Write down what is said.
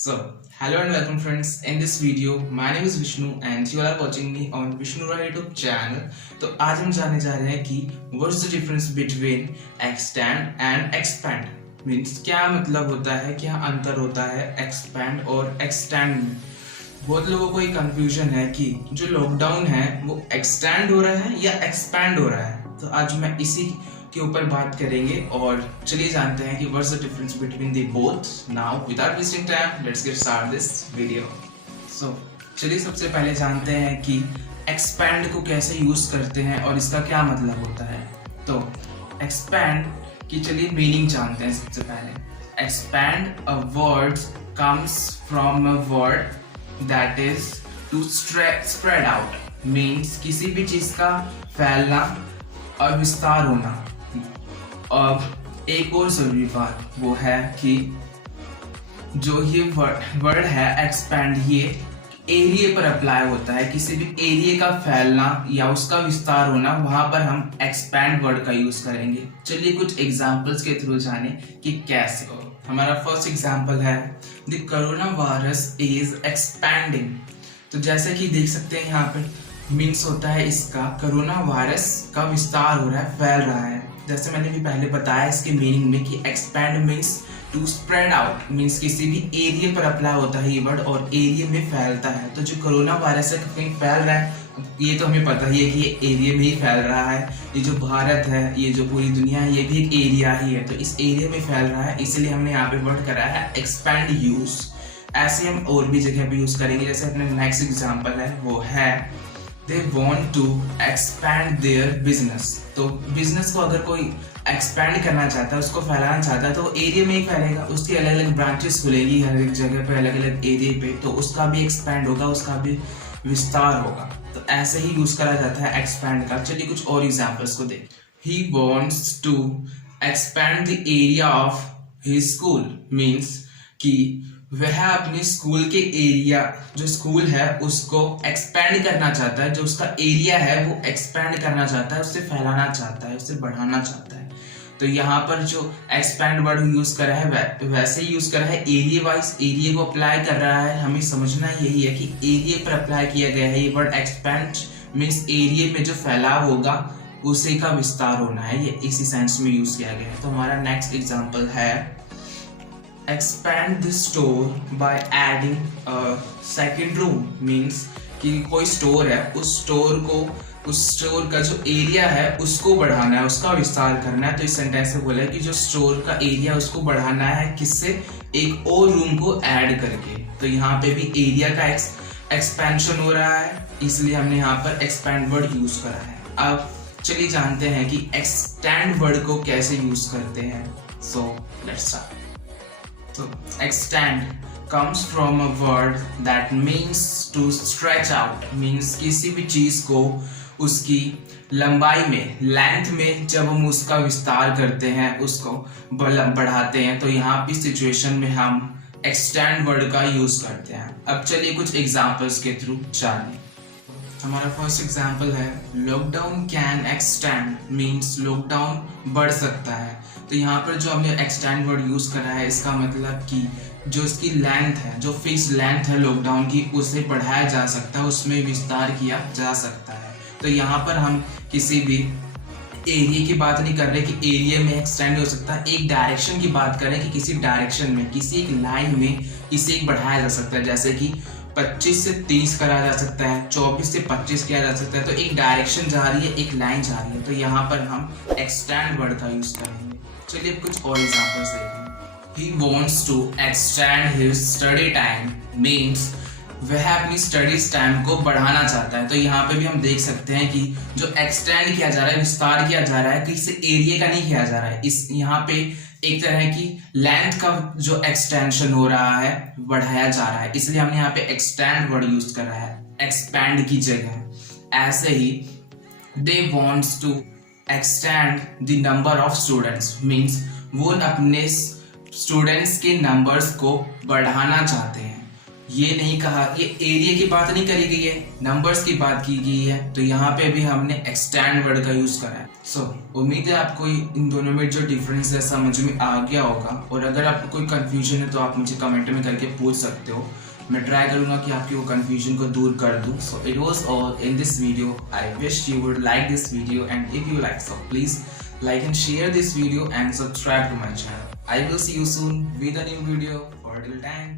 Hello and welcome friends. In this video, my name is Vishnu and you all are watching me on Vishnu Rai YouTube channel. तो आज हम जानने जा रहे हैं कि what's the difference between extend and expand. Means क्या मतलब होता है, क्या अंतर होता है expand और extend में. बहुत लोगों को ये confusion है कि जो लॉकडाउन है वो extend हो रहा है या expand हो रहा है. तो आज मैं इसी के ऊपर बात करेंगे और चलिए जानते हैं कि what's the difference between the both. Now without wasting time let's get start this video. चलिए सबसे पहले जानते हैं कि एक्सपैंड को कैसे यूज करते हैं और इसका क्या मतलब होता है. तो एक्सपैंड की चलिए मीनिंग जानते हैं. सबसे पहले expand a word comes from a word that is to spread out. Means किसी भी चीज का फैलना और विस्तार होना. अब एक और जरूरी बात वो है कि जो ये वर्ड है एक्सपैंड, ये एरिया पर अप्लाई होता है. किसी भी एरिया का फैलना या उसका विस्तार होना, वहां पर हम एक्सपैंड वर्ड का यूज करेंगे. चलिए कुछ एग्जांपल्स के थ्रू जाने कि कैसे. हमारा फर्स्ट एग्जांपल है the corona virus is expanding. तो जैसे कि देख सकते हैं यहाँ पे मीन्स होता है इसका कोरोना वायरस का विस्तार हो रहा है, फैल रहा है. जैसे मैंने भी पहले बताया इसके मीनिंग में कि expand means to spread out. Means किसी भी एरिया पर अप्लाई होता है ये वर्ड और एरिया में फैलता है. तो जो कोरोना वायरस है कहीं फैल रहा है, ये तो हमें पता ही है कि ये एरिया में ही फैल रहा है. ये जो भारत है, ये जो पूरी दुनिया है, ये भी एक एरिया ही है. तो इस एरिया में फैल रहा है, इसलिए हमने यहाँ पे वर्ड करा है एक्सपैंड यूज. ऐसे हम और भी जगह पे यूज करेंगे. जैसे अपने नेक्स्ट एग्जाम्पल है वो है They want to expand their business. तो बिजनेस को अगर कोई एक्सपैंड करना चाहता है, उसको फैलाना चाहता है, तो वो एरिया में ही फैलेगा. उसकी अलग अलग ब्रांचेस खुलेगी हर एक जगह पे, अलग अलग एरिया पे. तो उसका भी एक्सपैंड होगा, उसका भी विस्तार होगा. तो ऐसे ही यूज करा जाता है एक्सपैंड का. चलिए कुछ और एग्जांपल्स को देख. He wants to expand the area of his school. Means कि वह अपने स्कूल के एरिया, जो स्कूल है उसको एक्सपैंड करना चाहता है. जो उसका एरिया है वो एक्सपैंड करना चाहता है, उससे फैलाना चाहता है, उससे बढ़ाना चाहता है. तो यहाँ पर जो एक्सपैंड वर्ड यूज करा है वैसे ही यूज करा है एरिया वाइज. एरिया को अप्लाई कर रहा है. हमें समझना यही है कि एरिया पर अप्लाई किया गया है ये वर्ड. एक्सपैंड मीन्स एरिया में जो फैलाव होगा उसी का विस्तार होना है. ये इसी सेंस में यूज किया गया है. तो हमारा नेक्स्ट एग्जाम्पल है expand the store by adding a second room. Means कि कोई स्टोर है, उस स्टोर का जो एरिया है उसको बढ़ाना है, उसका विस्तार करना है. तो इस सेंटेंस में बोला है कि जो स्टोर का एरिया उसको बढ़ाना है, किससे? एक और रूम को ऐड करके. तो यहाँ पे भी एरिया का एक्सपेंशन हो रहा है, इसलिए हमने यहाँ पर एक्सपैंड वर्ड यूज करा है. अब चलिए जानते हैं कि एक्सटेंड वर्ड को कैसे यूज करते हैं. So let's start. So extend comes from a word that means to stretch out. Means किसी भी चीज को उसकी लंबाई में, लेंथ में जब हम उसका विस्तार करते हैं, उसको बढ़ाते हैं, तो यहाँ भी सिचुएशन में हम extend वर्ड का यूज करते हैं. अब चलिए कुछ एग्जांपल्स के थ्रू जाने. हमारा फर्स्ट एग्जांपल है lockdown can extend. Means lockdown बढ़ सकता है. तो यहाँ पर जो हमने एक्सटेंड वर्ड यूज करा है, इसका मतलब कि जो इसकी लेंथ है, जो फिक्स लेंथ है लॉकडाउन की, उसे बढ़ाया जा सकता है, उसमें विस्तार किया जा सकता है. तो यहाँ पर हम किसी भी एरिया की बात नहीं कर रहे कि एरिया में एक्सटेंड हो सकता है. एक डायरेक्शन की बात करें कि किसी डायरेक्शन में, किसी एक लाइन में इसे बढ़ाया जा सकता है. जैसे कि 25 से 30 करा जा सकता है, 24 से 25 किया जा सकता है. तो एक डायरेक्शन जा रही है, एक लाइन जा रही है. तो यहाँ पर हम एक्सटेंड वर्ड का यूज करेंगे. चलिए कुछ और एग्जांपल्स देखें. He wants to extend his study time. Means वह अपनी स्टडीज टाइम को बढ़ाना चाहता है. तो यहाँ पे भी हम देख सकते हैं कि जो एक्सटेंड किया जा रहा है, विस्तार किया जा रहा है, किसी एरिया का नहीं किया जा रहा है. इस यहाँ पे एक तरह की लेंथ का जो एक्सटेंशन हो रहा है, बढ़ाया जा रहा है, इसलिए हमने यहाँ पे एक्सटेंड वर्ड यूज करा है एक्सपैंड की जगह. ऐसे ही they wants to extend the number of students. Means वो अपने स्टूडेंट्स के नंबर्स को बढ़ाना चाहते हैं. ये नहीं कहा, ये एरिया की बात नहीं करी गई है, नंबर्स की बात की गई है। तो यहाँ पे भी हमने एक्सटेंड वर्ड का यूज करा है। सो उम्मीद है आपको इन दोनों में जो डिफरेंस है समझ में आ गया होगा। और अगर आपको कोई कंफ्यूजन है तो आप मुझे कमेंट में करके पूछ सकते हो। मैं ट्राई करूंगा कि आपकी वो कंफ्यूजन को दूर कर दूं। So it was all in this video. I wish you would like this video, and if you like, so please like and share this video and subscribe to my channel. I will see you soon with a new video. For till time,